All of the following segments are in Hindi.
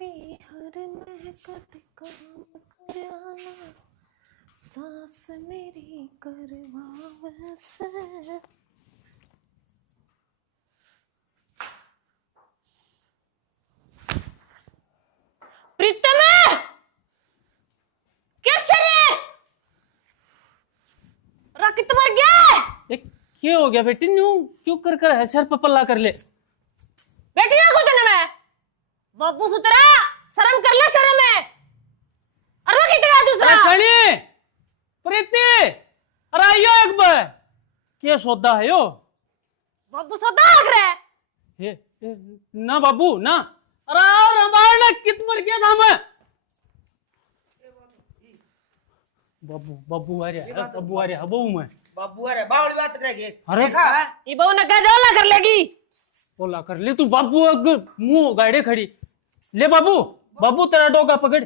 पे हर महकत काम कराना सांस मेरी करवा से। प्रीतम कैसे रे राकित मर गया? क्या हो गया बेटी? न्यू क्यों कर है सर पर पल्ला कर ले बैठी ना कुछ में बाबू सुतरा शर्म कर ले शर्म है। अरे कितना दूसरा सनी प्रीति अरे आइयो एक बार क्या सौदा है यो? बाबू सौदा आग रहे ना बाबू ना। अरे रमाना कित मर गया था मैं। बाबू आ रहा है बाबू आ रहा है बहू मैं बाबू अरे बावड़ी बात करेगी। अरे ये बहू न कह दो कर लेगी बोला कर ले तू बाबू मुंह गाड़े खड़ी ले बाबू बाबू तेरा डोगा पकड़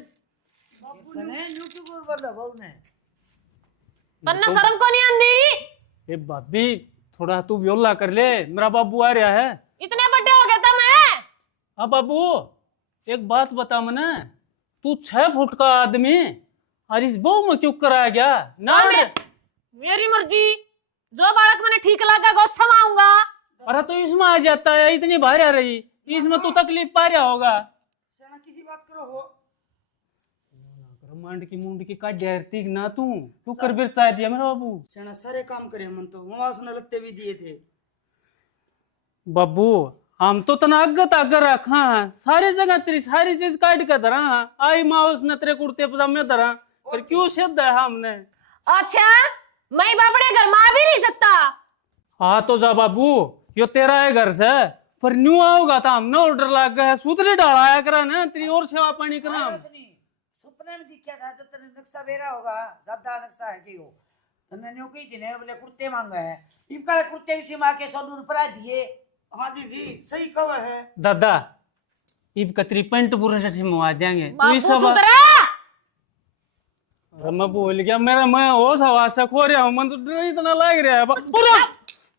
तन्ना शर्म को नहीं आंदी। ए भाभी थोड़ा तू व्योला कर ले मेरा बाबू आ रहा है। इतने बड़े हो गए था मैं। हाँ बाबू एक बात बता मने तू 6 फुट का आदमी और इस बहू में क्यों कराया गया ना? मेरी मर्जी जो बालक मैंने ठीक लगा गो समाऊंगा। अरे तो इसमें आ जाता है इतनी भारी आ रही इसमें तू तकलीफ पा रहा होगा। किसी बात करो हो मंड की मुंड की काट जाती ना तू कर बिर चाह दिया मेरा बाबू। सेना सारे काम करे मन तो मवा सुना लगते भी दिए थे बाबू हम तो तना अगत अगर रखा है सारी जगह तेरी सारी चीज काट के धरा आई माउस न तेरे कुर्ते पजामे धरा फिर क्यों सिद्ध है हमने। अच्छा मैं बापड़े घर मां भी नहीं सकता। हाँ तो जा बाबू यो तेरा है घर से पर न्यू आओगा था हमने ऑर्डर लग गया सूत्र डाला करा ना तेरी और सेवा पानी करा। सपने में दिखा था तो तेरे नक्शा बेरा होगा दादा नक्शा है कि हो तने न्यू कही थी ने बोले कुर्ते मांगा है इनका कुर्ते भी सीमा के 100 रुपया दिए। हाँ जी सही कहा है दादा इब कतरी पेंट पूरा से मवा देंगे तो बाबू इस सब मैं बोल गया मेरा मैं हो सवा से खो रहा हूं मन तो डर इतना लग रहा है पूरा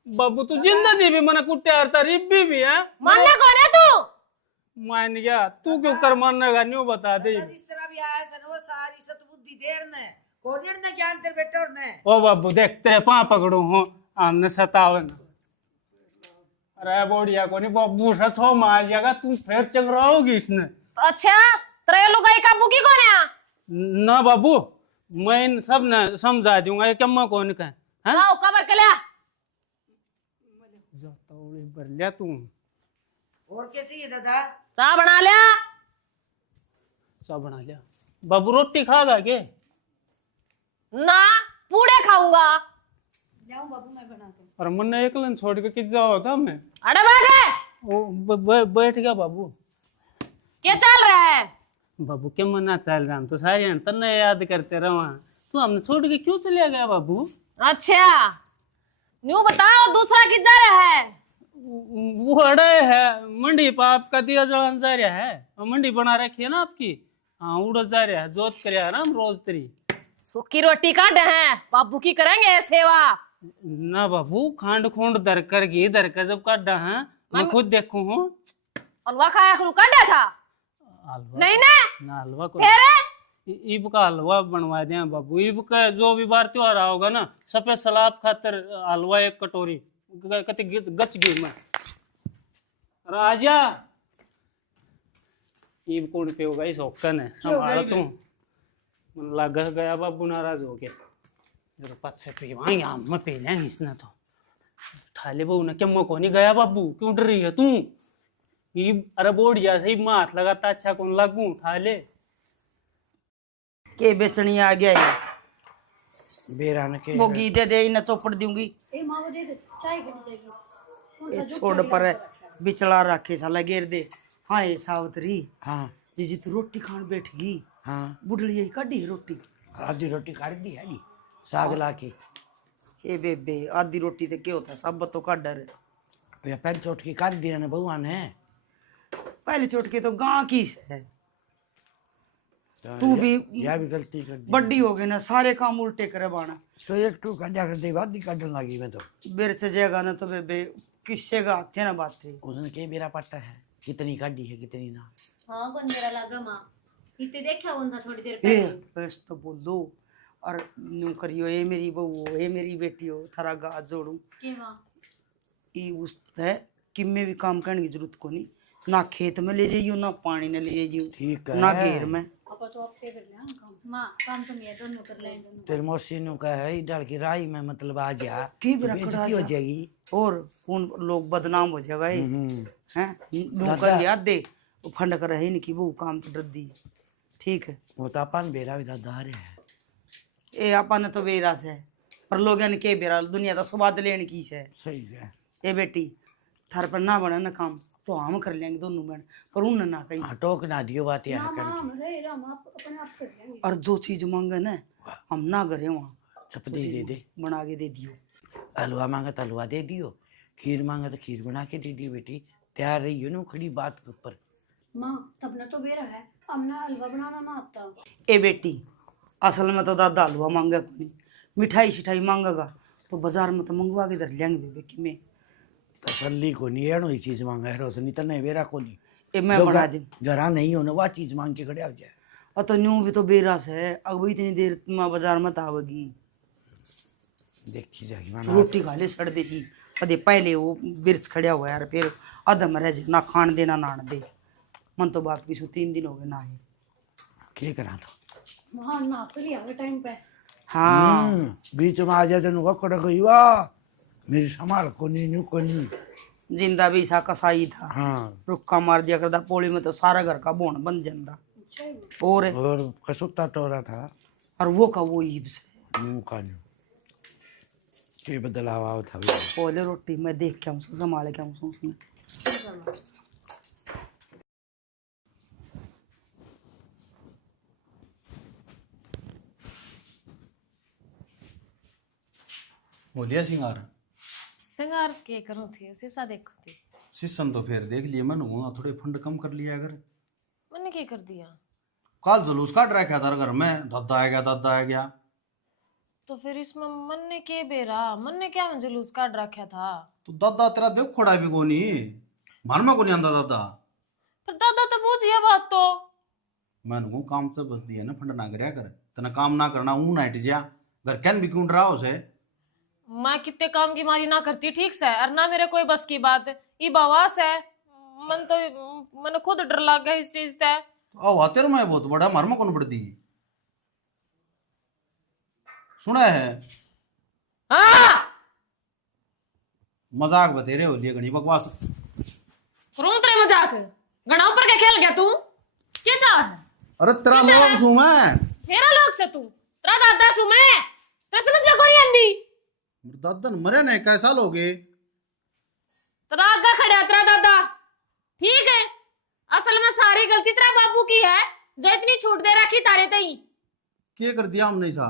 बाबू तू जिंदा जी भी मना कुत्ते आरता रिब्बी भी है मानना कौन है तू? मान गया तू क्यों कर मानने का न्यू बता दे। जिस तरह भी आया सर वो सारी सतबुद्धि देर ने कोरियर ने ज्ञान तेरे बेटे और ने ओ बाबू देख तेरे पां पकड़ू हूं हमने 57। अरे बोड़िया को नहीं बाबू से 6 मार जाएगा तू फिर चंगरा होगी इसने। अच्छा तेरे लुगाई काबू की कौन है? ना बाबू मैं इन सब ने समझा दूंगा ये कम्मा कौन का है। आओ कबर के लिया भर लिया तू और क्या चाहिए दादा? चाय बना लिया चाय बना लिया। बाबू रोटी खागा के? ना पूड़े खाऊंगा। जाऊं बाबू मैं बना के। और मन ने एकलन छोड़ के किस जाओ था मैं। अरे बैठे ओ बैठ गया बाबू। क्या चल रहा है? बाबू क्या मना चल रहा हम तो सारे तन्ने याद करते रहा तू हमने छोड़ के क्यों चलिया गया बाबू? अच्छा न्यू बताओ दूसरा किस जा रहा है? वो अड़े है मंडी पर आपका दिया जलान जा रहा है मंडी बना रखी है ना आपकी। हाँ उड़ जा रहा है जोत कर हम रोज तेरी सूखी रोटी काट है बाबू की करेंगे सेवा ना बाबू खांड खूंड दर कर घी दर कर जब काटा है मैं खुद देखू हूँ। हलवा खाया करू काटा था नहीं ना हलवा को फिर ईब का हलवा बनवा दे बाबू। ईब का जो भी बार त्योहार होगा ना सफेद सलाब खातर हलवा 1 कटोरी कति गच गई मैं राजा ईब कौन पे होगा इस औकन है संभाल तू मन लग गया बाबू नाराज हो गया जरा पाछे पीवाएंगे हम पी लेंगे इसने तो ठाले बहू ने क्या मको नहीं गया बाबू क्यों डर रही है तू? ईब अरे बोड़िया से मां हाथ लगाता अच्छा कौन लागू ठाले के बेचनी आ गया ये बेरा ने के वो घी दे दे इन्हें चौपड़ दूंगी। ए मां वो दे दे चाय पीनी चाहिए कौन सा जो छोड़ पर बिचड़ा रखे साला घेर दे। हाँ ये सावत्री हाँ जी तू रोटी खान बैठ गई। हाँ बुढ़ड़ी यही काटी रोटी आधी रोटी काट दी है नी साग ला के। ए बेबे आधी रोटी ते क्या होता है सब तो काट डर या पहली चोटकी काट दी ने बउआ ने। पहली चोटकी तो गांव की है तू भी यह भी गलती कर दी बड्डी हो गई ना सारे काम उल्टे करे बाना तो एक टू काटा कर दे बात काटने लगी मैं तो बेर से जगह ना तो बेबे किससे का थे ना बात थी उसने के मेरा पट्टा है कितनी काटी है कितनी ना हाँ कौन मेरा लागा माँ इतने देखा कौन था थोड़ी देर ए पहले बस तो बोल दो और न्यू करियो ये मेरी बहू हो ये मेरी बेटी हो थारा गा जोड़ू के माँ ई उस है कि मैं भी काम करने की जरूरत को नहीं ना खेत में ले जाइयो ना पानी में ले जाइयो ठीक ना है घेर में पापा तो आपके कर ले काम माँ काम तो मैं दोनों कर ले दोनों तेरे मौसी नु का है इधर की राई में मतलब आ जा की तो बेरा बेइज्जती हो जाएगी। और उन लोग बदनाम हो जाएगा ये हैं न्यू कर याद दे वो फंड कर रहे नहीं कि वो काम तो डर दी ठीक है वो तो अपन बेरा भी दादा रे है ए अपन तो बेरा से पर लोग यानी के बेरा दुनिया का स्वाद लेने की से सही है। ए बेटी थार पर ना बना ना काम तो हम कर लेंगे दोनों बहन पर उन ना कहीं हाँ टोक ना दियो बात यहाँ कर माँ रे राम आप अपने आप कर लेंगे और जो चीज मांगे ना हम ना करे वहाँ चपदी दे दे बना के दे दियो हलवा मांगे तो हलवा दे दियो खीर मांगे तो खीर बना के दे दियो बेटी तैयार रही हो ना खड़ी बात के ऊपर। माँ तब ना तो बेरा है हमने हलवा बनाना ना आता ए बेटी असल में तो दादा हलवा मांगे कोनी मिठाई शिठाई मांगेगा तो बाजार में तो मंगवा के धर लेंगे बेबे कि मैं तसल्ली को नहीं एड़ो ही चीज मांगा है रोशनी तो नहीं बेरा को नहीं ए मैं बना दूं जरा नहीं होने वह चीज मांग के खड़े हो जाए। और तो न्यू भी तो बेरास है अब इतनी देर में बाजार मत आवेगी देखी जाएगी माना रोटी खा ले सड़ देसी कदे पहले वो बिरच खड़ा हुआ यार फिर अधम रह जाए ना खान दे ना नान दे मन तो बात भी 3 दिन हो गए ना है क्या करा तो हाँ ना तो लिया टाइम पे हाँ बीच में आ जाए तो कड़ गई वाह मेरी संभाल को नहीं को नहीं जिंदा भी सा कसाई था हाँ रुक्का मार दिया करता पोली में तो सारा घर का बोन बन जाता और कसुत्ता टोरा था और वो का वो ईब से मुंह का नहीं के बदलाव आओ था पहले रोटी मैं देख के आऊँ संभाल के आऊँ उसमें बोलिए सिंगार सिंगार के करूँ थी शीशा देखो थी शीशम तो फिर देख लिए मैंने वहाँ थोड़े फंड कम कर लिया अगर मैंने क्या कर दिया काल जुलूस काट रखा था घर में दादा आ गया तो फिर इसमें मन ने के बेरा मन ने क्या जुलूस काट रखा था तो दादा तेरा देख खोड़ा भी कोनी मन में को नहीं आंदा दादा फिर दादा तो पूछिए बात तो मैंने को काम से बस दिया ना फंड ना करया कर तना काम ना करना ऊ ना हट जा घर कैन भी क्यों डरा उसे मैं कितने काम की मारी ना करती ठीक से और ना मेरे कोई बस की बात ई बवास है मन तो मैंने खुद डर लग गया इस चीज से आओ आते मैं बहुत बड़ा मर में कौन पड़ती सुना है हाँ मजाक बतेरे हो लिए घनी बकवास करूं तेरे मजाक गणा ऊपर के खेल गया तू क्या चाह है अरे तेरा लोग सू मैं मेरा लोग से तू तेरा दादा सू मैं तेरे समझ में कोई आंदी दादा मरे नहीं कैसा लोगे तेरा आगा खड़ा तेरा दादा ठीक है असल में सारी गलती तेरा बाबू की है जो इतनी छूट दे रखी तारे तई क्या कर दिया हमने सा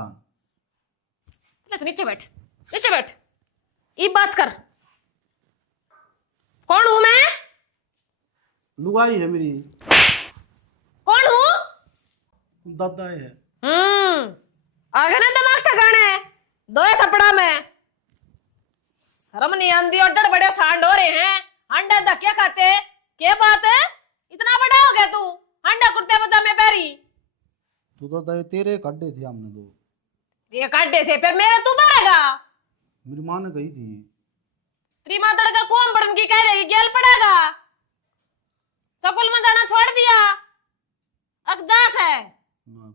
ले तो नीचे बैठ ये बात कर कौन हूं मैं लुगाई है मेरी कौन हूं दादा है आगे ना दिमाग ठिकाने दो थपड़ा में शर्म नहीं आंदी और डर बड़े सांड हो रहे हैं अंडा धक्के खाते क्या बात है इतना बड़ा हो गया तू अंडा कुर्ते पजामे पहरी तो दादा ये तेरे काटे थे हमने दो ये काटे थे फिर मेरे तू मारेगा मेरी माँ ने कही थी तेरी मातड़ का कौन बड़न की कह रही गेल पड़ेगा स्कूल में जाना छोड़ दिया अकजास है ना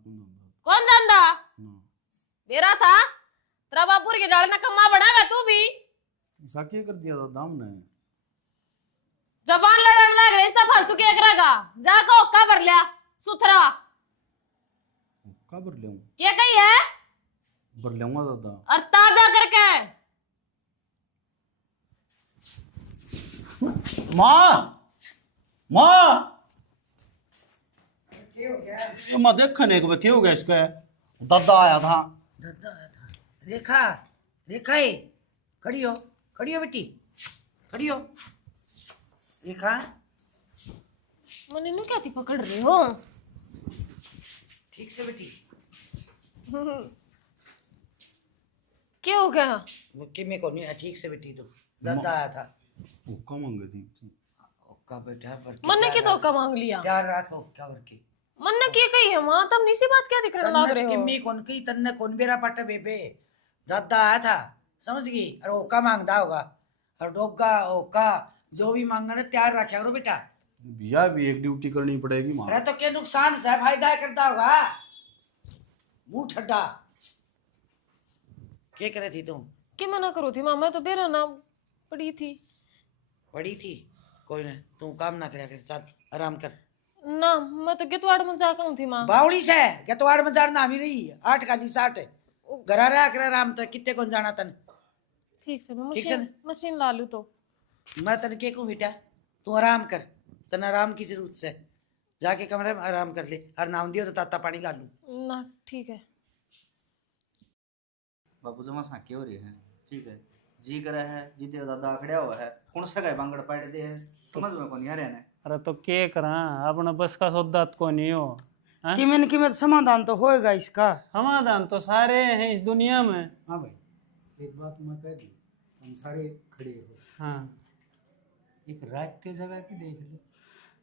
कौन जानता ना मेरा था तेरा बापुर के डाल में कम्मा बनागा तू भी ऐसा क्या कर दिया दादा हमने जबान लड़न लग रही इसका फालतू के करेगा जाको ओक्का भर लिया सुथरा का भर ले ये कही है भर लेऊंगा दादा और ताजा करके माँ माँ ये माँ देखने को क्या हो गया इसका दादा आया था रेखा रेखा है खड़ी हो बेटी खड़ी हो रेखा मैंने नु क्या थी पकड़ रहे हो ठीक से बेटी क्या हो गया वो कि मैं को नहीं ठीक से बेटी तो दादा आया था हुक्का मांगे थी हुक्का बेटा पर के मन ने की धोखा मांग लिया, तैयार रख हुक्का भर के मन ने की कही है वहां, तब नीसी बात क्या दिख रहा लाग रहे हो। किम्मी कौन की तन्ने कौन बेरा पट बेबे दादा आया था समझ गई। और हुक्का मांगता होगा और डोगा हुक्का जो भी मांगना है तैयार रखा करो बेटा। भैया भी एक ड्यूटी करनी पड़ेगी मां। अरे तो क्या नुकसान से फायदा करता होगा मुंह ठड्डा। क्या करे थी तुम? कि मना करो थी मामा, तो बेरा नाम पड़ी थी पड़ी थी कोई नहीं तू काम ना करया कर चल आराम कर। ना, मैं तो गितवाड़ में जाकर हूँ थी माँ। बावड़ी से गतवाड़ में जाना भी रही 8 खाली 60 घरा रहा कर आराम तक कितने कौन जाना तन। ठीक से मैं ठीक से मशीन ला लूँ तो। मैं तन के कहूं बेटा तू आराम कर तन आराम की जरूरत से जाके कमरे में आराम कर ले और नाम दियो तो ताता पानी डाल लूं ना ठीक है। बाबू जमा साके हो रही है ठीक है जी करे है जीते दादा खड़या हुआ है कौन सा गए बांगड़ पाड़ दे है समझ में कौन यार है। अरे तो के करा अपना बस का सौदा तो को नहीं हो। हाँ? कीमत समाधान तो होएगा इसका। समाधान तो सारे हैं इस दुनिया में। हाँ भाई एक बात मैं कह दी हम सारे खड़े हो। हाँ एक रात के जगह की देख लो।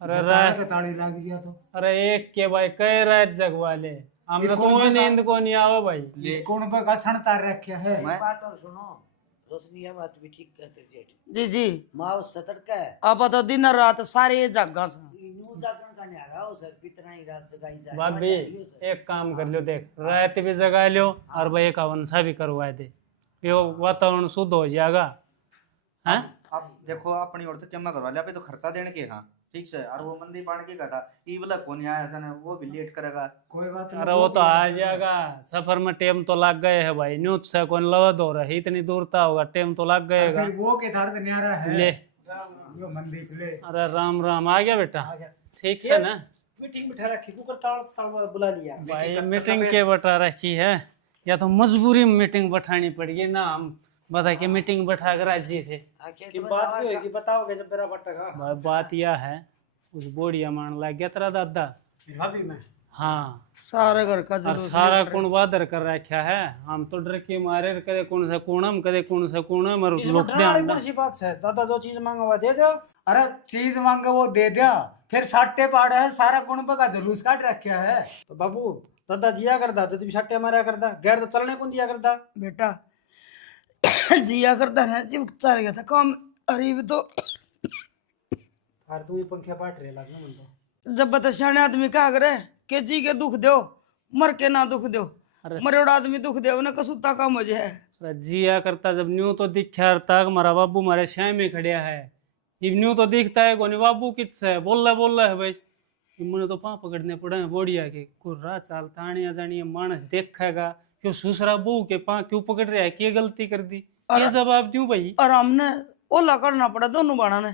अरे रात ताड़ी लग गया तो अरे एक के भाई कई रात जगवाले हमने तो नींद को नहीं आवा भाई। इस कौन का सणतार रखा है। बात और सुनो रोशनी ये बात भी ठीक कहते जेठ जी जी माँ सतर्क है अब तो दिन रात सारे जागा जागरण का नहीं आ रहा सर कितना ही रात जगाई जाए। भाभी एक काम कर लो देख रात भी जगा लो और भाई एक अवंसा भी करवा दे ये वातावरण शुद्ध हो जाएगा। हैं आप देखो अपनी ओर से जमा करवा लिया तो खर्चा देने के हाँ ठीक से और वो मंदी पान के का था ई वाला कौन आया ऐसा ना वो भी लेट करेगा कोई बात अरे वो तो आ जाएगा सफर में टाइम तो लग गए है भाई न्यूज से कौन लवद हो रहा है इतनी दूरता होगा टाइम तो लग गएगा। वो के थार न्यारा है ले यो मंदीप ले। अरे राम राम आ गया बेटा ठीक से ना मीटिंग बिठा रखी कुकर ताल ताल बुला लिया भाई मीटिंग के बता रखी है या तो मजबूरी में मीटिंग बैठानी पड़ी ना हम बता के मीटिंग बैठा कर राजी थे कि बात भी होगी बताओगे जब मेरा बटेगा। भाई बात यह है उस बोड़िया मान लग गया तेरा दादा। भाभी मैं हाँ सारे घर का और सारा कुण बादर कर रखा है हम तो डर के मारे कदे कौन सा कोणम कदे कौन सा कोणम और लोग ध्यान सी बात है दादा जो चीज मांगा दे दो। अरे चीज मांगे वो दे दिया फिर साटे पाड़ है सारा कुणबा का जुलूस काट रखा है। तो बाबू दादा जिया करता जब भी सट्टे मारा करता गैर तो चलने कौन दिया करता बेटा जिया करता है जब चल गया था काम अरीब तो और तू पंखे पाट रहे लगना मन तो जब बता सियाने आदमी क्या करे के जी के दुख दो मर के ना दुख दो मरोड़ा आदमी दुख दे उन्हें कसुता काम हो जाए। अरे जिया करता जब न्यू तो दिखा तक हमारा बाबू हमारे श्याम में खड़िया है ये न्यू तो दिखता है कोनी बाबू किससे है बोल रहा है भाई मुझे तो पाँव पकड़ने पड़े हैं बोड़िया के कुर्रा चालता आनिया जानिया मानस देखेगा क्यों दूसरा बहू के पाँव क्यों पकड़ रहा है क्या गलती कर दी ये जवाब दूं भाई। और हमने ओला करना पड़ा दोनों बाणा ने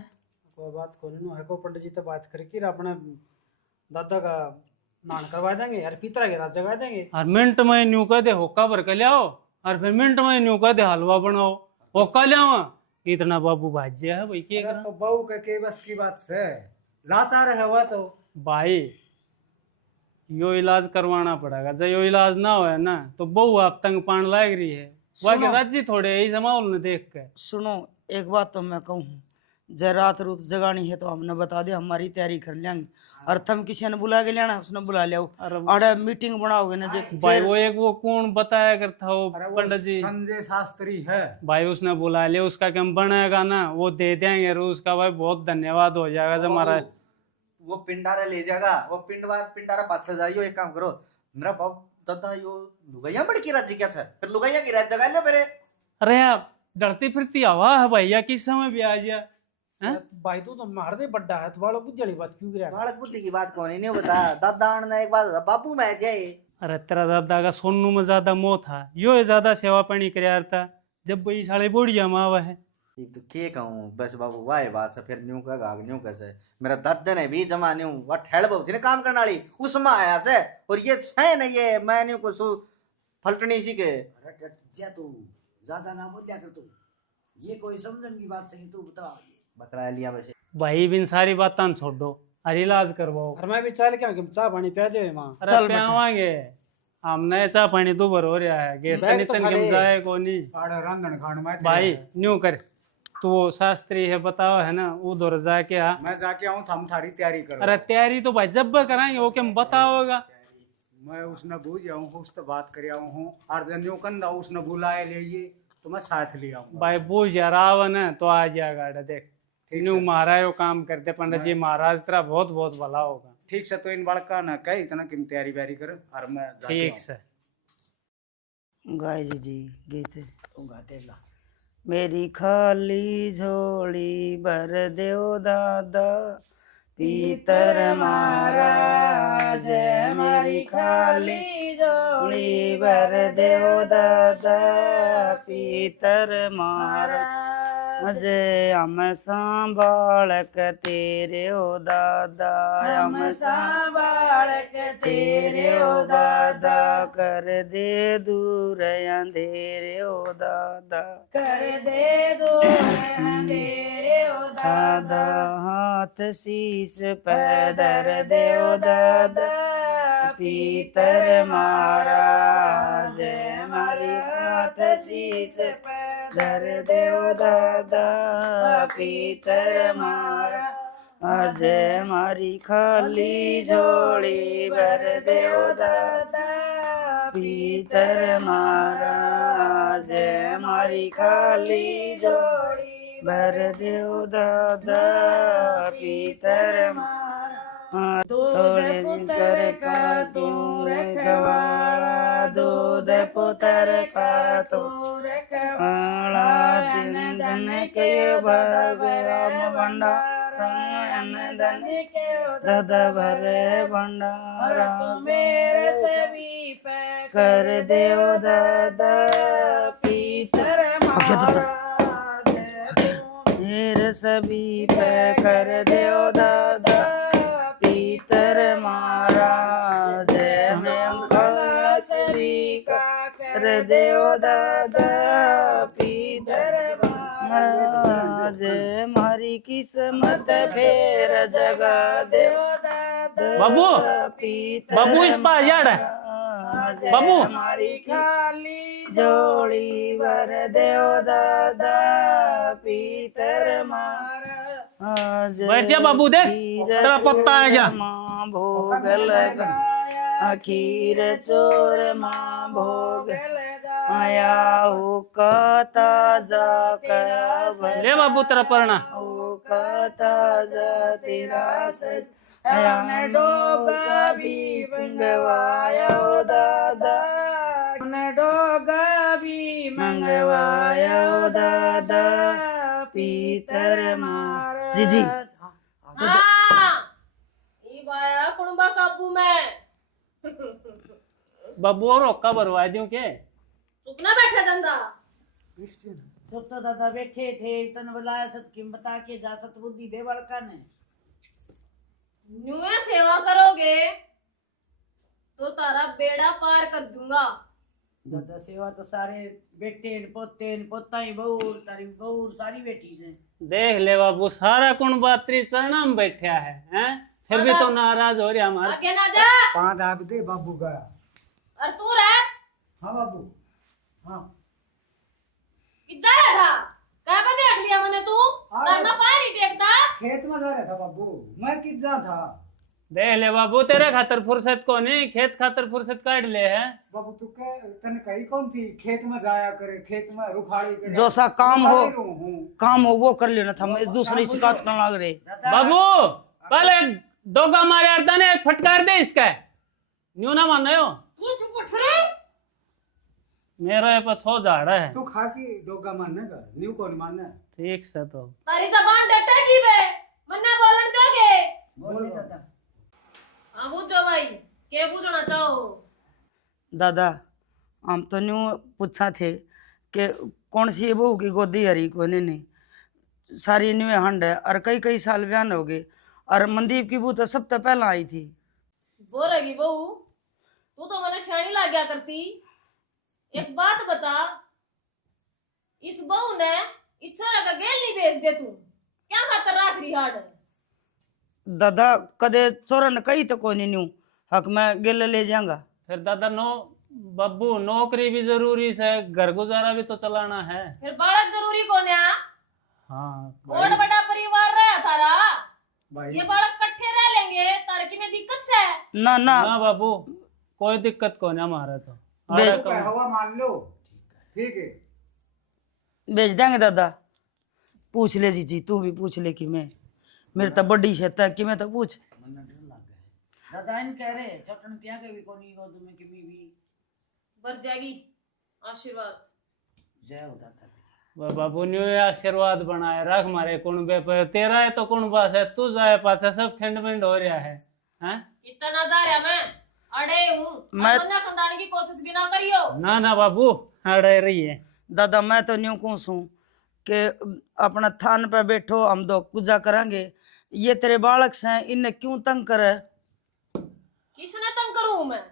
कोई बात को नहीं है को पंडित जी तो बात करके अपने दादा का नान करवा देंगे यार पितरा के रात जगा देंगे और मिनट में न्यू कह दे होका भर के लाओ और फिर मिनट में न्यू कह दे हलवा बनाओ होका लियावा इतना बाबू भाज्य है भाई क्या तो बहू के बस की बात से लाचार है हुआ तो भाई यो इलाज करवाना पड़ेगा जब यो इलाज ना हो ना तो बहू आप तंग पान लाग रही है बाकी राजी थोड़े यही समाल ने देख के। सुनो एक बात तो मैं कहूँ जय रात रूत जगानी है तो हमने बता दिया हमारी तैयारी कर लेंगे और तुम किसी ने बुला के लेना उसने बुला लिया अरे मीटिंग बनाओगे ना भाई वो एक वो कौन बताया करता हो पंडित जी संजय शास्त्री है भाई उसने बुला लिया उसका क्या बनेगा ना वो दे देंगे उसका भाई बहुत धन्यवाद हो जाएगा जब हमारा वो पिंडारा ले जाएगा वो पिंडारा पाछड़ जाइयो एक काम करो मेरा बाप दादा यो लुगाइया बड़ी की रात जी क्या था फिर लुगाइया की रात जगा लो मेरे। अरे यार डरती फिरती हवा है भैया किस समय भी आ गया भाई तू मार दे बड्डा है तुम्हारा बुद्धि वाली बात क्यों गिरा बालक बुद्धि की बात कौन नहीं बता दादा ने एक बार बाबू मैं जाए। अरे तेरा दादा का सोनू में ज्यादा मोह था यो ज्यादा सेवा पानी कर था जब वही साले बोड़िया में आवा है तो के कहूँ बस बाबू वाह बात है फिर न्यू का गाग न्यू कैसे मेरा दादा ने भी जमा न्यू वह ठहल बहुत थी ना काम करने वाली उसमें आया से और ये सह नहीं है मैं न्यू को फलटनी सी के तू ज्यादा ना बोल लिया कर तू ये कोई समझन की बात से तू बकरा लिया वैसे भाई बिन सारी बात छोड़ दो अरे इलाज करवाओ और मैं भी चल के चाह पानी पिया दे मां अरे पियावांगे हमने चाह पानी दोबर हो रहा है गेट बैग तो नितन के जाए को नहीं साढ़े रांधन खान में भाई न्यू कर तो वो शास्त्री है बताओ है ना, उधर जाके आ। मैं जाके आऊँ हम थारी तैयारी करो। अरे तैयारी तो भाई जब कराएंगे, वो क्या बताओगा। मैं उसने बूझ आऊँ हूँ, उससे बात कर आऊँ हूँ, और जन्यो कंधा उसने बुलाए ले ये तो मैं साथ ले आऊँ भाई बूझ यार रावण है तो आ जाएगा। देख न्यू महाराज वो काम करते पंडित जी महाराज, तेरा बहुत बहुत भला होगा। ठीक से तो इन बड़का ना कह इतना कि तैयारी व्यारी कर और मैं जाके ठीक आऊं। से गाय जी गीत तू गाते ला। मेरी खाली झोली भर देओ दादा, पीतर महाराज हमारी खाली झोली भर देओ दादा, पीतर महाराज हम संभाल के तेरे ओ दादा, हम संभाल के तेरे ओ दादा, कर दे दूर अंधेरे ओ दादा, कर दे दूर अंधेरे ओ दादा, हाथ शीस पैदर दे ओ दादा, पीतर महाराज हमारे हाथ शीस पैदर दे ओ दादा, पीतर महाराज हमारी खाली झोली भर दे ओ दादा, पीतर महाराज हमारी खाली झोली भर दे ओ दादा, पीतर महाराज तोरे पुत्र का तू रखवाला, दूध पुत्र का तू रखवाला, दिन धन के भगराम भंडारा, धन के दद भरे भंडारा, तू मेरे सभी पे कर देओ दादा, पीतर महाराज मेरे सभी पे कर देओ दादा, पीतर महाराज मैं सभी का कर देओ दादा, पीतर महाराज हमारी किस्मत फेर जगा देओ दादा, बाबू पीतर बाबू इस पास यार है बाबू। हमारी खाली जोड़ी भर देओ दादा, पीतर महाराज बैठ जा बाबू, देख तेरा पत्ता आ गया। माँ भोग लगाया खीर चोर, माँ भोग लगाया का ताजा करा, ले बाबू तेरा परना। का ताजा तेरा सज ने डोगा भी मंगवाया ओ दादा, ने डोगा भी मंगवाया ओ दादा, पीतर महाराज जी हाँ ई बाया कुणबा काबू में बाबू और रोका भरवा दूं के? चुप ना बैठा जंदा। सब तो दादा बैठे थे, तन बुलाया सत किम बता के जा, सत बुद्धि दे बड़का ने। न्यूए सेवा करोगे तो तारा बेड़ा पार कर दूंगा। दादा सेवा तो सारे बेटे पोते पोता ही बहू तारी बहू सारी बेटी से। देख ले बाबू सारा कुण बात्री चरणा में बैठा है, हैं? फिर भी तो नाराज हो रही हमारा। आगे ना जा। पांच आप दे बाबू का। और तू रह। हाँ बाबू हाँ किधर रहा था? कहाँ पे देख लिया मैंने तू? करना पाए नहीं देखता? खेत में जा रहा था बाबू, मैं किस जा था। देख ले बाबू तेरे खातर फुर्सत को नहीं, खेत खातर फुर्सत काट ले है। बाबू तू तने कही कौन थी खेत में जाया करे, खेत में रुखाड़ी करे, जो सा काम हो हूँ। काम हो वो कर लेना था, मैं दूसरी शिकायत करने लग रहे। बाबू पहले डोगा मारे अर्दा ने एक फटकार दे इसका, न्यू ना मानो हो। तू चुप उठ रे। मेरा ये पथो झाड़ा है। तू खासी डोगा मानने का, न्यू कौन मानना। ठीक से तो तारी जबान डटेगी बे, मन्ना बोलन दोगे। बोल दादा। हाँ पूछो भाई, क्या पूछना चाहो? दादा हम तो न्यू पूछा थे कि कौन सी बहू की गोदी हरी कोने ने, सारी न्यू हंड है और कई कई साल बयान हो गए, और मनदीप की बहू तो सब तो पहला आई थी। वो रहेगी बहू, तू तो मैंने शानी ला गया करती। एक बात बता, इस बहू ने इस छोरा का गेल नहीं बेच दे तू, क्या खातर राख रही हाड? दादा कदे छोरा ने कही तो कोई नहीं न्यू हक में गेल ले जाऊंगा। फिर दादा बब्बू नौकरी भी जरूरी है, घर गुजारा भी तो चलाना है। फिर बालक जरूरी कौन है? हाँ और बड़ा परिवार रहा थारा, ये बालक इकट्ठे रह लेंगे तार की में दिक्कत से है। ना ना ना बाबू कोई दिक्कत को नहीं हमारा तो बे- आड़ा कम- हवा मान लो, ठीक है। बेच देंगे दादा। पूछ ले जीजी, तू भी पूछ ले कि मैं मेरे तो बड़ी शेता है कि मैं तो पूछ। दादा इन कह रहे चटन त्या के भी कोनी को तुम्हें की भी बढ़ जाएगी आशीर्वाद। जय हो दादा। बाबू ने आशीर्वाद बनाए रख हमारे कुणबे पे। तेरा है तो कुणबा से तू जाए पास सब खंड हो रहा है हैं? इतना ना जा रहा मैं अड़े हूँ, मैं- मन्ना खंदान की कोशिश भी ना करियो। ना ना बाबू अड़े रही है। दादा मैं तो न्यू कहूँ हूँ कि अपना थान पे बैठो, हम दो पूजा करेंगे। ये तेरे बालक से इन्हें क्यों तंग करे? किसने तंग करूँ मैं?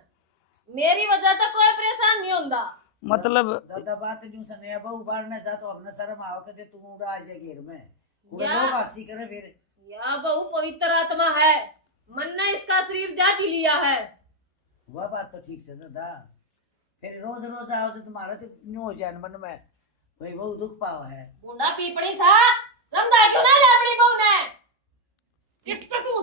मेरी वजह तो कोई परेशान नहीं होता। मतलब दादा बात न्यू सने बहु बार ने जा तो अपने शर्म आओ के तू उड़ा आ जाए घेर में पूरे या- लोग आसी करे फिर या बहु पवित्र आत्मा है, मन ने इसका शरीर जाति लिया है। वह बात तो ठीक से दादा। फिर रोज रोज आओ तो तुम्हारा तो न्यू हो जाए मन में कोई बहुत दुख पाव है। बूढ़ा पीपड़ी सा समझा क्यों ना ले अपनी बहू ने? इस तक हूँ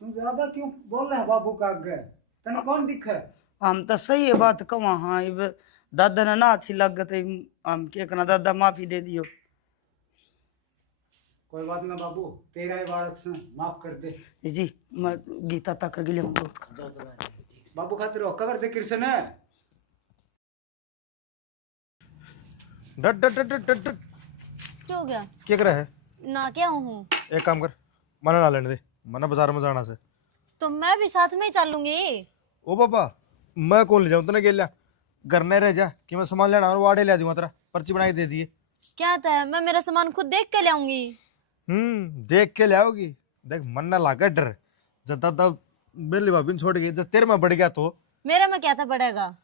तुम ज्यादा क्यों बोल रहे हैं बाबू का आगे? तने कौन दिखे? हम तो सही है बात कमा। हाँ इब दादा ने ना अच्छी लग गई, हम क्या करना दादा, माफी दे दियो। कोई बात ना बाबू, तेरा ही बालक से माफ कर दे। जी मैं गीता तक कर गई हमको। बाबू खातिर हो कबर दे कृष्ण है। डट डट डट डट डट क्या हो गया? क्या कर है? ना क्या हूँ एक काम कर, मना ना लेने दे, मना बाजार में जाना से। तो मैं भी साथ में ही चलूंगी। ओ पापा मैं कौन ले जाऊं तने गेल्या घर नहीं रह जा कि मैं सामान लेना और वाड़े ले दूंगा, तेरा पर्ची बना के दे दिए। क्या था, मैं मेरा सामान खुद देख के ले आऊंगी। देख के ले आओगी। देख मन ना लागा डर, जब तब मेरी भाभी छोड़ गई, जब तेरे में बढ़ गया तो मेरे में क्या था बढ़ेगा?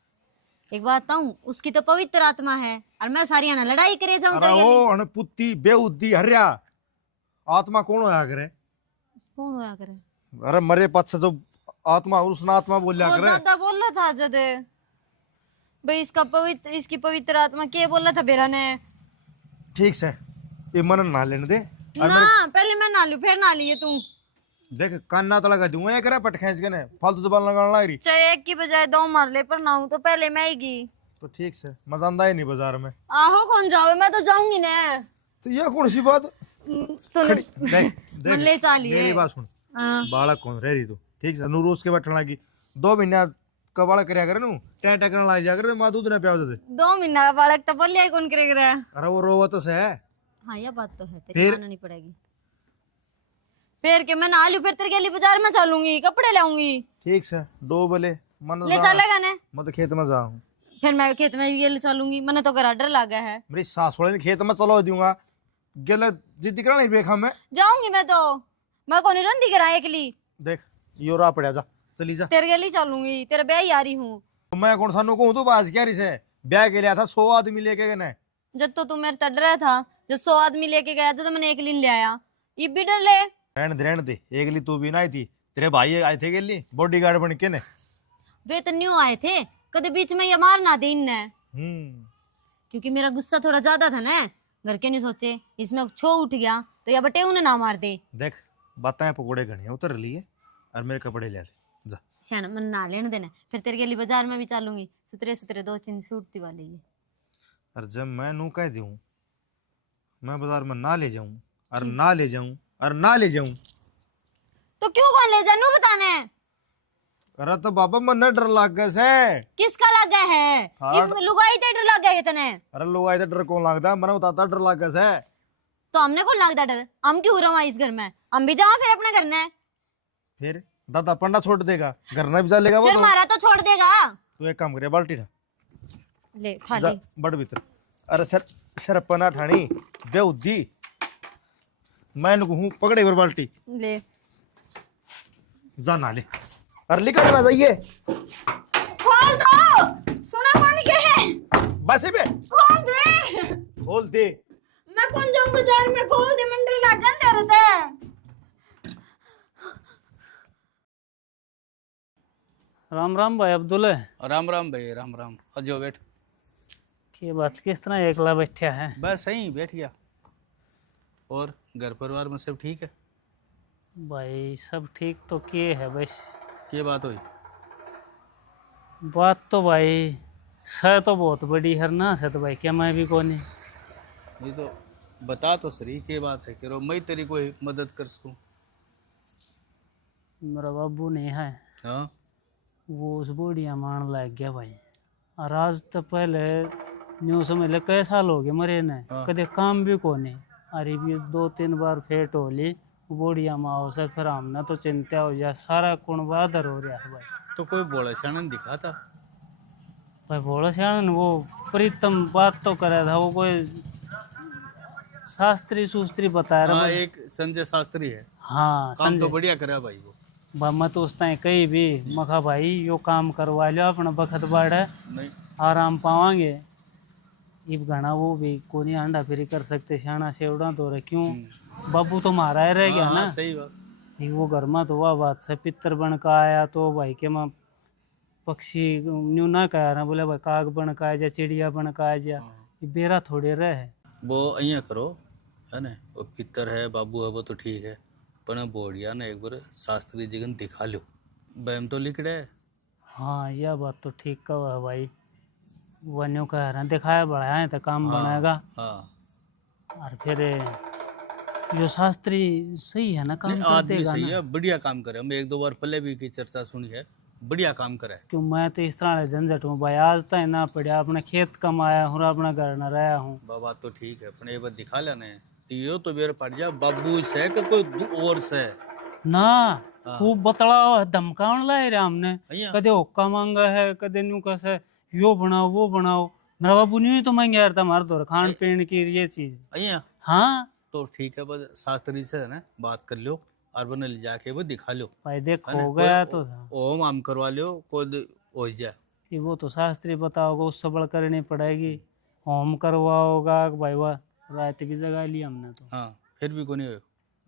एक बात बताऊं, उसकी तो पवित्र आत्मा है और मैं सारी ना लड़ाई करे जाऊं अरे तेरे ओ लिए। अनपुत्ती बेउद्दी हरिया आत्मा कौन होया करे? कौन होया करे? अरे मरे पास जो आत्मा उसना आत्मा बोलिया वो करे। दादा बोल रहा था जद भाई इसकी पवित्र आत्मा के बोल रहा था बेरा ने। ठीक से ये मन ना लेने दे। और ना पहले मैं ना लू फिर ना लिए तू। देख कान्ना तो लगा दूंगा, ये करे पट खींच के ने फालतू जबान लगाने लग रही। चाहे एक की बजाय दो मार ले, पर ना हूं तो पहले मैं ही गई। तो ठीक से मजा आंदा ही नहीं बाजार में। आहो कौन जावे, मैं तो जाऊंगी ना। तो ये कौन सी बात? सुनो देख मन ले चालिए। मेरी बात सुन, हाँ। बालक कौन रह रही तू? ठीक से नू रोज के बैठने लगी 2 महीना का बालक करया करे नू टें टें करने लग जा करे, मां दूध ना पिया दे। 2 महीना का बालक तो बोलिया कौन करेगा? अरे वो रोवा तो से है। हाँ ये बात तो है, तेरी फिर? माननी पड़ेगी। फिर के मैं ना लूं, फिर तेरे के लिए बाजार में चलूंगी, कपड़े लाऊंगी। ठीक से दो बोले मन ले चलेगा ने? मैं तो खेत में जाऊं। फिर मैं खेत में भी ये ले चलूंगी, मैंने तो घर डर लगा है। मेरी सास वाले ने खेत में चलो दूंगा, गेला जिद्दी करना नहीं बेखा मैं। जाऊंगी मैं तो, मैं कौन रंदी कराए के लिए? देख यो रा पड़ा जा, चली जा। तेरे के लिए चलूंगी, तेरे ब्याह यारी हूँ। मैं कौन सा नु कहूं तू बाज क्या रिसे ब्याह के लिया था 100 आदमी लेके गए ने। जब तो तू मेरे तड़ रहा था, जब 100 आदमी लेके गया तो मैंने एक लिए ले आया। ये भी डर ले। रहने दे एक ली तू भी ना आई थी, तेरे भाई आए थे गेली बॉडीगार्ड बन के ने। वे तो न्यू आए थे, कभी बीच में ये मार ना दे इनने। क्योंकि मेरा गुस्सा थोड़ा ज्यादा था ना, घर के नहीं सोचे, इसमें छो उठ गया तो या बटे उन्हें ना मार दे। देख बातें पकोड़े घने उतर लिए और मेरे कपड़े ले से जा। शान मन ना लेने देना, फिर तेरे के लिए बाजार में भी चलूंगी, सुतरे सुतरे 2-3 सूट वाले ये। और जब मैं नू कह दूं मैं बाजार में ना ले जाऊं और ना ले जाऊं और ना ले जाऊं तो क्यों कौन ले जानू बताने? अरे तो बाबा मन डर लग गया से। किसका लगा है? हाँ। ये लुगाई ते डर लग गया है तने। अरे लोग आए तो डर कौन लगता, मैंने बताता डर लग गया से। तो हमने कौन लगता डर? हम क्यों रहा इस घर में? हम भी जाओ फिर अपने घर में। फिर दादा पंडा छोड़ देगा, घर ना भी चलेगा वो फिर तो। मारा तो छोड़ देगा। तू एक काम करे बाल्टी था ले खाली। बड़ भीतर। अरे सर शरपना ठाणी बेउद्दी मैं हूँ पकड़े पर बाल्टी ले जाना ले। अरे लिखा ना जाइए खोल दो। सुना कौन के है? बस पे खोल दे। खोल दे। मैं कौन जाऊं बाजार में? खोल दे, मंडल लागन तेरे ते। राम राम भाई अब्दुल। राम राम भाई, राम राम। अजो बैठ। की बात किस तरह एकला बैठा है? बस सही बैठ गया। और घर परिवार में सब ठीक है? भाई सब ठीक तो किए है बस। क्या बात हुई? बात तो भाई सह तो बहुत बड़ी है ना, से तो भाई क्या मैं भी कौन ये तो बता तो सही क्या बात है, करो मैं तेरी कोई मदद कर सकूं। मेरा बाबू नहीं है, हाँ वो उस बूढ़िया मान लग गया भाई। और आज तो पहले न्यू समझ ले कई साल हो गए मरे ने, हाँ। कदे काम भी कोने। अरे भी 2-3 बार फेट हो ली बूढ़िया माओ से, फिर हमने तो चिंता हो जा, सारा कुण बादर हो रहा है भाई। तो कोई बोला शानन दिखा था? भाई बोलो श्यान वो प्रीतम बात तो करे था, वो कोई शास्त्री सुस्त्री बता रहा हाँ भाई। एक संजय शास्त्री है, हाँ काम तो संजय बढ़िया करा भाई वो। मत उस ताई कहीं भी मखा भाई यो काम करवा लो अपना बखत बाढ़ है, नहीं आराम पावांगे। इब घना वो भी कोनी अंडा फिरी कर सकते शाना सेवड़ा तो रहे क्यों, बाबू तो मारा ही रह गया हाँ, ना। हाँ, सही बात। ये वो घर में तो वह बात से पितर बन का आया तो भाई के माँ पक्षी न्यू ना कहा ना, बोले भाई काग बन का आ जा, चिड़िया बन का आ जा, ये बेरा थोड़े रहे। वो अइया करो है ना, वो पितर है बाबू है वो तो ठीक है, पर बोढ़िया ने एक बार शास्त्री जी को दिखा लो, बैम तो लिख रहे। हाँ यह बात तो ठीक कहा है भाई, वन्यों कह रहे हैं दिखाया बढ़ाया तो काम बनाएगा। हाँ और फिर जो शास्त्री सही है ना, काम नहीं, कर आदमी देगा सही ना। है, बढ़िया काम करे। हम एक दो बार पहले भी की चर्चा सुनी है, बढ़िया काम करे। क्यों मैं तो इस तरह झंझट हूँ भाई, आज तक ना पड़ा अपने खेत कमाया हूँ अपना घर न रहा हूँ। बाबा तो ठीक है, पर एक बार दिखा लेने यो तो बेर पड़ जा बाबू से कि कोई और से ना हाँ। खूब बतलाओ धमकावन लाए रे हमने, अइया कदे हुक्का मांगा है कदे न्यू कैसे यो बनाओ वो बनाओ। मेरा बाबू न्यू तो मांगे यार हमारे दौर खान पीन की ये चीज। अइया हाँ तो ठीक है, बस शास्त्री से है ना बात कर लो और बने ले जाके वो दिखा लो, भाई देख है ना? हो गया कोई तो था। ओम आम करवा लो, कोई हो जाए। कि वो तो शास्त्री बताओगे उससे बड़ करनी पड़ेगी, होम करवाओगा भाई वाह। रात भी जगा ली हमने तो, हाँ फिर भी कोनी हो।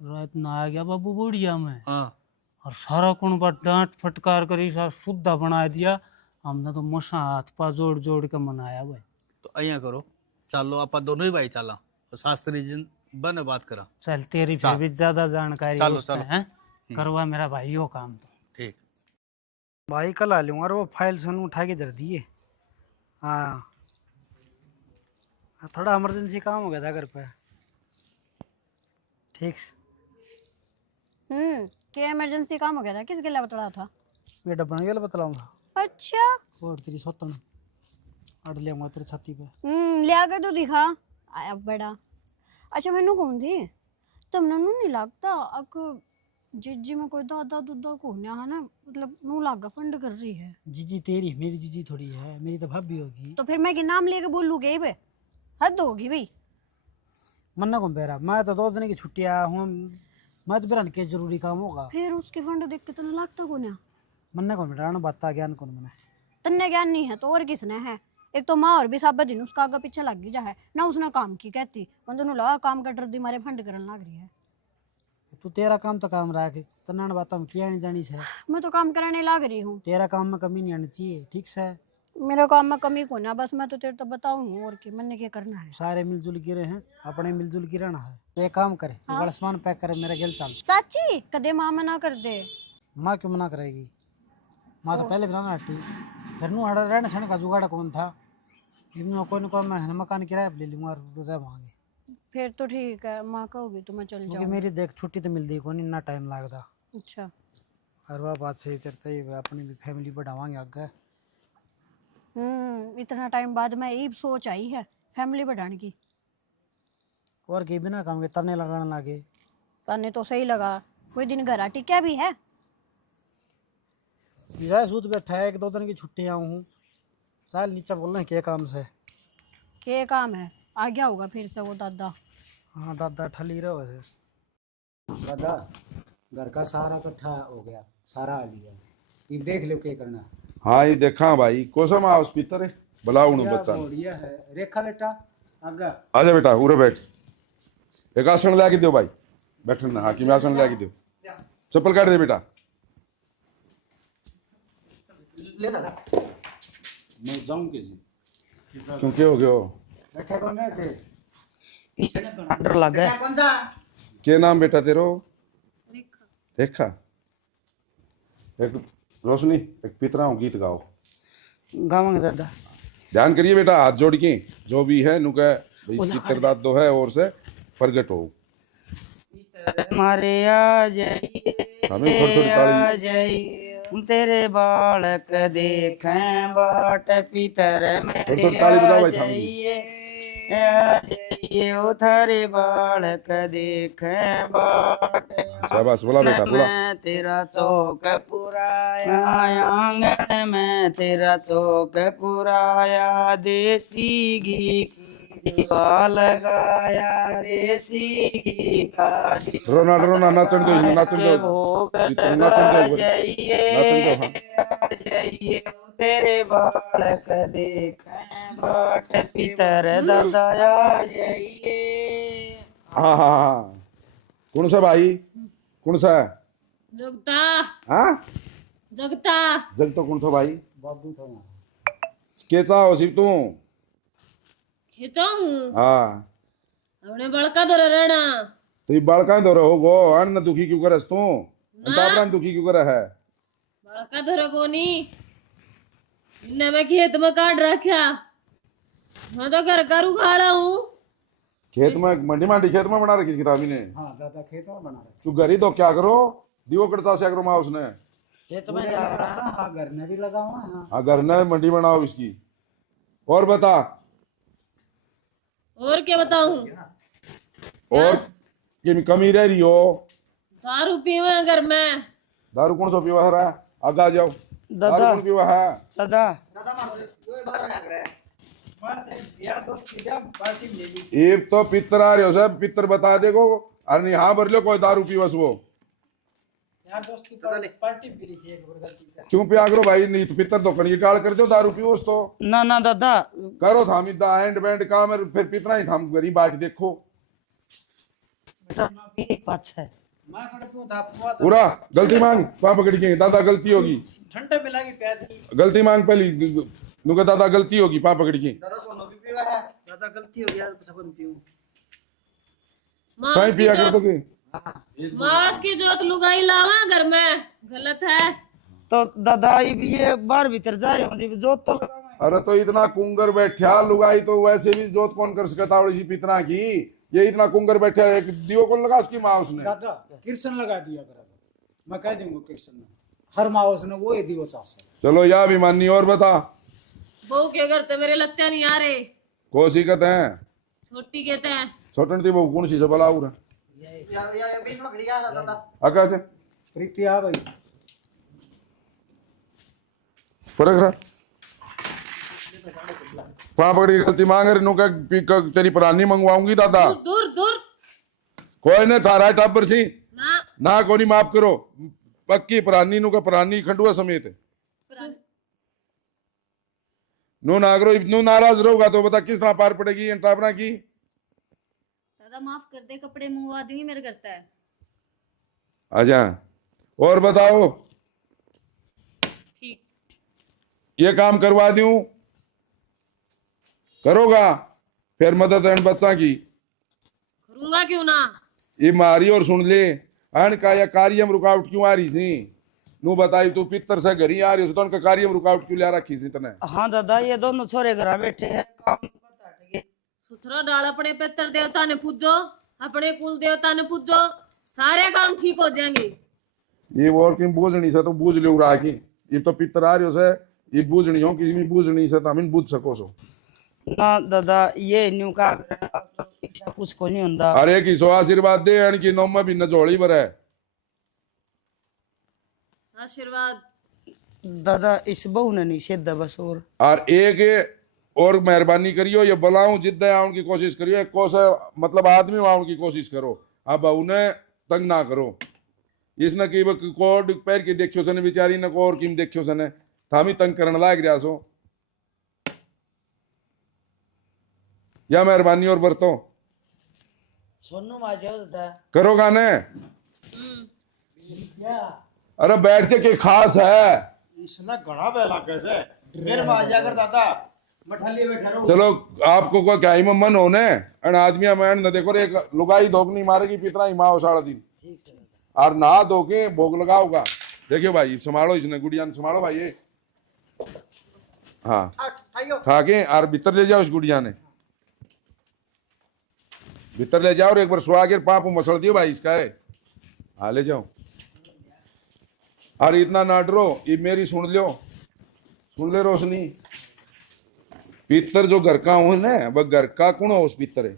रात ना आ गया बाबू बुढ़िया में, हाँ और सारा कुण बार डांट फटकार करी सा शुद्धा बना दिया। हमने तो मसा हाथ पा जोड़ जोड़ के मनाया भाई। तो अइया करो, चलो आप दोनों ही भाई चला और शास्त्री जी बने बात करा। चल तेरी फिर भी ज्यादा जानकारी चलो, उसमें चलो। है, करवा मेरा भाई हो काम तो। ठीक भाई कल आ लूँगा, और वो फाइल सुन उठा के धर दिए। हाँ थोड़ा इमरजेंसी काम हो गया था घर पे। ठीक क्या इमरजेंसी काम हो गया था, किसके लिए बतला था? ये डब्बा गया बतलाऊंगा। अच्छा और तेरी सोतन अड़ लिया तेरी छाती पे। लिया के तो दिखा आया बड़ा। अच्छा मैनू कौन थी तुमने नू नहीं लगता अक जीजी में कोई दादा दुदा को है ना, मतलब नू लागा फंड कर रही है। जीजी तेरी, मेरी जीजी थोड़ी है, मेरी तो भाभी होगी। तो फिर मैं के नाम लेके बोलूँगी बे, हद होगी भाई। मन्ना कौन बेरा, मैं तो 2 दिन की छुट्टी आया हूँ, मैं तो बेरा के जरूरी काम होगा। फिर उसके फंड देख के तो लगता कौन है? मन्ना कौन बेटा, बात ज्ञान कौन मना। तन्ने ज्ञान नहीं है तो और किसने है? एक तो माँ और भी साबत दिन उसका आगे पीछे लग जा है ना, उसने काम की कहती मैं दोनों लगा काम का डर दी मारे फंड करने लग रही है। तू तेरा काम तो काम रख, तन्ना बात हम किया नहीं जानी से। मैं तो काम कराने लग रही हूँ, तेरा काम में कमी नहीं आनी चाहिए, ठीक से। मेरा काम में कमी को ना, बस मैं तो तेरे तो बताऊँ और की मैंने क्या करना है। सारे मिलजुल के रहे हैं, अपने मिलजुल के रहना है। तो एक काम करे, तू बड़ा सामान पैक करे, मेरा गेल चल। सच्ची कदे माँ मना कर दे। माँ क्यों मना करेगी, माँ तो पहले बनाना हटी। फिर नू हड़ा रहने सहने का जुगाड़ कौन था, इनमें कोई न कोई मैं मकान किराए पे ले लूँगा और रह वहाँ। फिर तो ठीक है, माँ कहोगी तो मैं चल क्योंकि जाऊँ। मेरी देख छुट्टी तो मिलती कौन, इतना टाइम लगता। अच्छा और वह बात सही करते ही अपनी भी फैमिली बढ़ावांगे आगे। इतना टाइम बाद मैं ये सोच आई है फैमिली बढ़ाने की। और के बिना काम के तने लगाने लगे। तने तो सही लगा, कोई दिन घर आटी क्या भी है। विजय सूत बैठा है, 1-2 दिन की छुट्टी आऊँ हूँ। चल नीचे बोल रहे क्या काम से। क्या काम है? आ गया होगा फिर से वो दादा। हाँ दादा ठली रहे वैसे। दादा घर का सारा इकट्ठा हो गया, सारा आ लिया, ये देख लो क्या करना है। हाँ ये देखा भाई कोसम आओ स्पीकर बुलाओ उन्हें क्या बच्चा बढ़िया है। रेखा बेटा आगा आजा बेटा उरे बैठ एक आसन ला के दो भाई बैठन ना हाकिम आसन ला के दो चप्पल काट दे बेटा ले दादा मैं जाऊँ के जी क्यों क्या हो गया हो? बैठे कौन बैठे इसने घना डर लगा कौन सा क्या नाम बेटा तेरो? रेखा। एक रोशनी, एक पितराओं गीत गाओ। गावांगे दादा। ध्यान करिए बेटा, हाथ जोड़ के जो भी है नुका पितर दाद दो है और से प्रगट हो। मारे आ जाइए, हमें थोड़ी थोड़ी आ ताली। जाइए, तेरे बालक देखें बाट पितर मेरे थोड़ी थोड़ी ताली बजाओ भाई आ थामी। जाइए, आ जाइए ओ थारे बालक देखें बाट। शाबाश, बोला बेटा बोला। मैं तेरा चौक पुराया, आंगन में तेरा चौक पुराया, देसी घी की दीवा लगाया, देसी घी का रोना रोना नाचन दो, इसमें नाचन दो, भोग जितना नाचन दो, नाचन जाइए, दो। हाँ जाइए तेरे बालक देखें बाट पितर दादा आ जाइए। हाँ हाँ हाँ। कौन सा भाई, कौन सा है? जगता हाँ जगता जग तो कौन था भाई? के चाहो सिर्फ तू? खिंचाऊं हाँ अपने बड़का दो रहना। तो ये बालका दो हो गो अन्न दुखी क्यों करस तू? अंतापरान दुखी क्यों करे है? बड़का दो कोनी इन्हें मैं खेत में काट रखा, मैं तो घर का उखाड़ा हूँ। खेत में मंडी मंडी खेत में बना रखी इस किताबी ने। हाँ दादा खेत में बना रहे। क्यों घर ही तो क्या करो दिवो करता से करो माँ उसने। खेत में जा रहा। हाँ घर में भी लगा हुआ है। हाँ। हाँ घर ने मंडी बनाओ इसकी। और बता और क्या बताऊं? और कि कमी रह रही हो? दारू पीवे घर में। दारू कौन सा पीवा रहा है? आगे आ जाओ। दारू दादा कौन पीवा है? दादा ये तो पितर आ रहे हो सब पितर बता देगो। अरे हाँ भर लो कोई दारू पीवस वो यार दोस्त की पार्टी पी लीजिए एक बार गलती से। क्यों पिया करो भाई? नहीं तो पितर दो कनी टाल कर दो दारू पीवस तो ना ना दादा करो थामी दा एंड बैंड काम है फिर पितना ही थाम गरीब बाट देखो पाँच है मैं कड़े पे था पुआ तो पूरा गलती मांग वहां पकड़ के दादा गलती होगी। ठंडे में लगी पैदल। गलती मांग पहली नुका दादा गलती होगी पा पकड़ के। दादा सोनू भी पीवा है। दादा गलती हो गया तो सबन पीऊं। कहीं मांस की पिया कर जोत दोगे? मांस की जोत लुगाई लावा घर में, गलत है। तो दादा ये बाहर भीतर जा रहे हो जी जो तो अरे तो इतना कुंगर बैठा लुगाई तो वैसे भी जोत कौन कर सकता है इसी पितना की। ये इतना कुंगर बैठा एक दियो कौन लगा उसकी माँ उसने। दादा कृष्ण लगा दिया कर मैं कह दूंगा कृष्ण ने हर माँ उसने वो ही दियो चास। चलो या अभिमानी और बता बहू के घर तो मेरे लगते नहीं आ रहे। कोसी कहते हैं छोटी कहते हैं। छोटन थी वो कौन सी से बला उरा या बीच में खड़ी गया दादा। आका से प्रीति आ भाई फर्क रहा वहां पकड़ी गलती मांग रही नु तेरी पुरानी मंगवाऊंगी दादा। दूर दूर कोई ने थारा टाबर सी ना ना कोनी माफ करो पक्की पुरानी नु का पुरानी खंडुआ समेत नो नागरो इतनो नाराज रहोगा तो बता किस तरह पार पड़ेगी टापना की। दादा माफ कर दे, कपड़े मंगवा दूंगी मेरे घर से। आजा और बताओ ठीक ये काम करवा दूं करोगा फिर मदद एंड बच्चा की करूंगा क्यों ना। ये मारी और सुन ले अन का या कार्य में रुकावट क्यों आ रही सी नू बताई तू पितर से घर ही आ रही हो तो उनका कार्य में रुकावट क्यों ला रखी सी तने। हाँ दादा ये दोनों छोरे घर बैठे हैं काम सुथरा डाल अपने पितर देवता ने पूजो, अपने कुल देवता ने पूजो, सारे काम ठीक हो जाएंगे। ये और किम बूझनी से तो बूझ ले उड़ा की ये तो पितर आ रही हो से ये बूझनी हो किसी भी बूझनी से तो हम बूझ सको सो ना दादा ये न्यू का कुछ को नहीं होता। अरे की सो आशीर्वाद दे अन की नौमा भी नजोड़ी पर है आशीर्वाद। दादा इस बहू ने नहीं सीधा बस और एक और मेहरबानी करियो ये बुलाऊं जिद्द आउन की कोशिश करियो एक कोस मतलब आदमी आउन की कोशिश करो अब उन्हें तंग ना करो। इसने की कोड पैर की देखियो सने बेचारी ने को और किम देखियो सने थामी तंग करन लाग रहा सो या मेहरबानी और बरतो सोनू माजो दादा करो गाने। अरे बैठ के खास है इसने घना बेला कैसे मेरे में आ जाकर दादा चलो आपको कोई क्या में मन होने अन आदमिया में न देखो एक लुगाई धोक नहीं मारेगी पितरा ही माओ सारा दिन और नहा धो के भोग लगाओगा। देखियो भाई संभालो इसने गुड़िया ने संभालो भाई ये हाँ खा के और भीतर ले जाओ इस गुड़िया ने भीतर ले जाओ और एक बार सुहा के पाप मसल दियो भाई इसका है। हाँ ले जाओ और इतना ना डरो ये मेरी सुन ले रोशनी पितर जो घर का हूं ना वह घर का कौन हो उस पितर है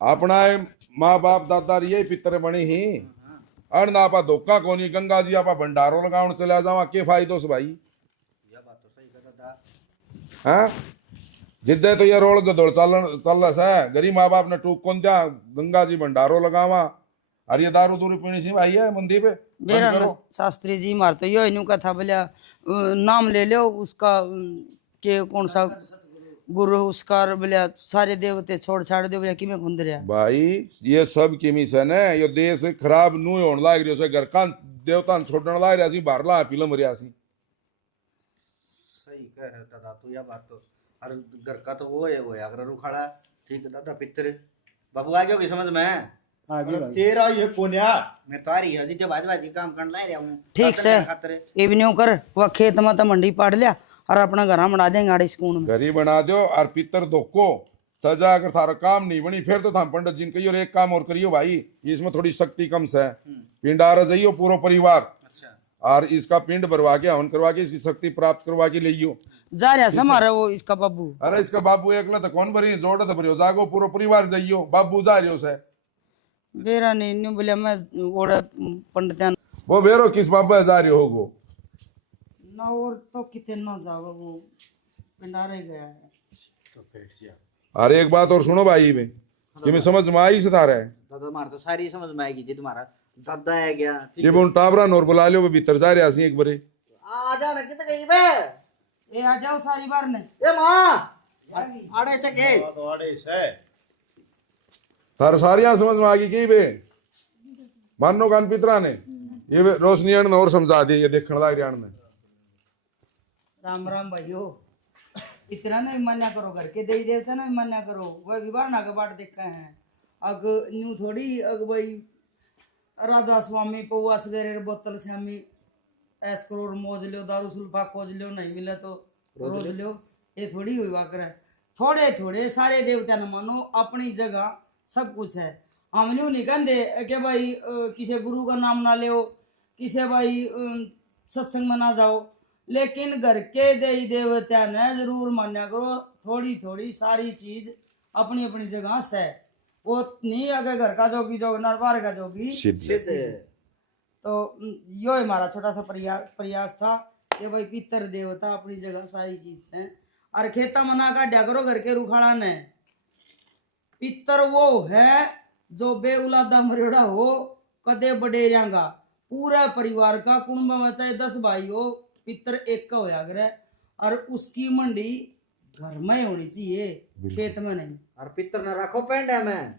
अपना माँ बाप दादा ये पितर बने ही अर ना आपा धोखा कोनी गंगा जी आपा भंडारो लगाउन चला जावा के फायदो से भाई हाँ जिद्दे तो ये रोल गदोड़ चल रहा है गरीब माँ बाप ने टूक कौन दिया गंगा जी भंडारो लगावा और ये दारू दूरी पीनी सी भाई है मंदिर पे मेरा ना शास्त्री जी मार तो यो का था बोलिया नाम ले लो उसका के कौन सा गुरु उसका बोलिया सारे देवते छोड़ छाड़ दे बोलिया कि मैं खुंद रहा भाई ये सब की मिशन है ये देश खराब नू होने लाग रही है घर का देवता छोड़ने लाग रहा सी बाहर ला पिलम रिया सी सही कह है दादा तू यह बात तो और घर का तो वो है अगर रुखाड़ा ठीक है दादा पितर बाबू आ गया समझ में तेरा ये पुण्या मैं तो आ रही है जिते बाजी काम करने ला रहा हूँ ठीक से ये भी नहीं कर वह खेत में तो मंडी पाड़ लिया और अपना घर बना देंगे आड़े सुकून में घरी बना दो और पितर धोको सजा अगर थारा काम नहीं बनी फिर तो थाम पंडित जी कहियो और एक काम और करियो भाई इसमें थोड़ी शक्ति कम से पिंड आ रहा जाइयो पूरा परिवार और इसका पिंड भरवा के हवन करवा के इसकी शक्ति प्राप्त करवा के लियो जा रहा है हमारा वो इसका बाबू अरे इसका बाबू एकला तो कौन भरी जोड़ तो भरियो जागो पूरा परिवार जाइयो बाबू जा रही से बेरा नहीं बोलिया मैं ओड़ा पंडित वो बेरो किस बाबा जा रही होगो ना और तो कितना जाओ वो पिंडारे गया है। अरे एक बात और सुनो भाई में कि मैं समझ में आई से था रहा है दादा मार तो सारी समझ में आएगी जी तुम्हारा दादा है गया ये बोन टाबरा नोर बुला लियो भीतर जा रहे एक बारे आ जा ना कितने गई बे ए आ जाओ सारी बार ने ए मां आड़े से के तो आड़े से थार सारियां समझ में आ गई की बे मानो कान पितरा ने ये रोशनी ने और समझा दी ये देखने लाग रियान में राम राम भाइयों इतना नहीं मान्या करो घर के देवी देवता ना मान्या करो वह विवाह ना बाट देखा है अग न्यू थोड़ी अग भाई राधा स्वामी पौवा सवेरे बोतल श्यामी ऐस करोड़ मौज लियो दारू सुल्फा खोज लियो नहीं मिले तो रोज लियो ये थोड़ी हुई वाकर है थोड़े थोड़े सारे देवता न मानो अपनी जगह सब कुछ है हम न्यू नहीं कहते कि भाई किसी गुरु का नाम ना ले किसी भाई सत्संग में ना जाओ लेकिन घर के देवी देवता ने जरूर मान्या करो थोड़ी थोड़ी सारी चीज अपनी अपनी जगह से वो नहीं अगर घर का जोगी जोग बाहर का जोगी तो यो हमारा छोटा सा प्रयास था कि भाई पितर देवता अपनी जगह सारी चीज है और खेता मना का डगरो घर के रुखाड़ा ने पितर वो है जो बेउलादा मरेड़ा हो कदे बडेरियांगा पूरा परिवार का कुंभ में चाहे 10 भाई हो पितर एक का होया करे और उसकी मंडी घर में होनी चाहिए खेत में नहीं और पितर ना रखो पेंड है मैं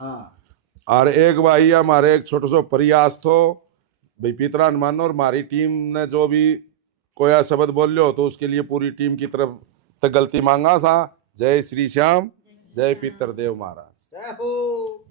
हाँ और एक भाई हमारे एक छोटा सा प्रयास थो भाई पितरा मानो और हमारी टीम ने जो भी कोया शब्द बोल लो तो उसके लिए पूरी टीम की तरफ तक गलती मांगा सा। जय श्री श्याम जय पितर देव महाराज जय हो।